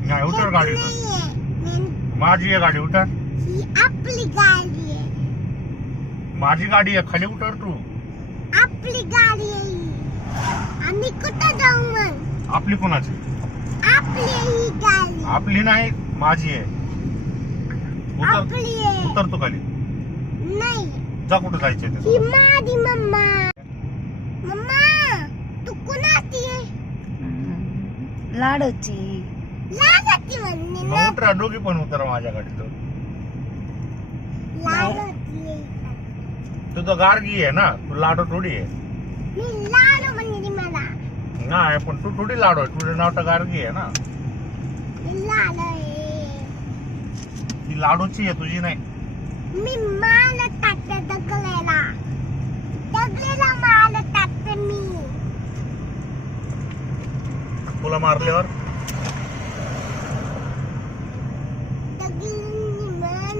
नाही उतर गाडी माझी आहे गाडी उतर ही आपली गाडी आहे माझी गाडी आहे खाली उतर तू आपली गाडी आहे ही. आम्ही कुठं जाऊ मग आपली कोणाची आपली आहे ही गाडी आपली नाही माझी आहे आपली आहे उतर तू खाली नाही जा कुठं जायचं ही माझी मम्मा मम्मा तू कुणाची आहे लाडोची लाडाची म्हणणे ना मग उतरा दोघी पण उतर माझ्या गाडीत लाडाची आहे तू तर गार्गी आहे ना तू लाडो थोडी आहे मी लाडू म्हणली मला नाही पण तू थोडी लाडो आहे तुझं नाव तर गार्गी आहे ना मी लाडू आहे ती लाडूची आहे तुझी नाही मी माल टाकते दगलेला माल टाकते मी तुला मारल्यावर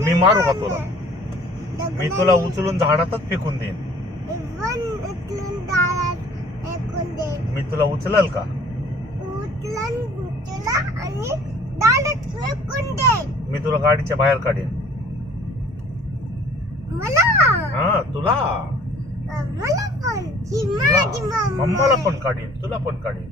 मी मारू का तुला मी तुला उचलून झाडातच फेकून देईन मी तुला उचलल का आणि दालत फेकून दे मी तुला गाडीच्या बाहेर काढेन मला हा तुला मला पण ही माझी मम्मा मम्माला पण काढीन तुला पण काढीन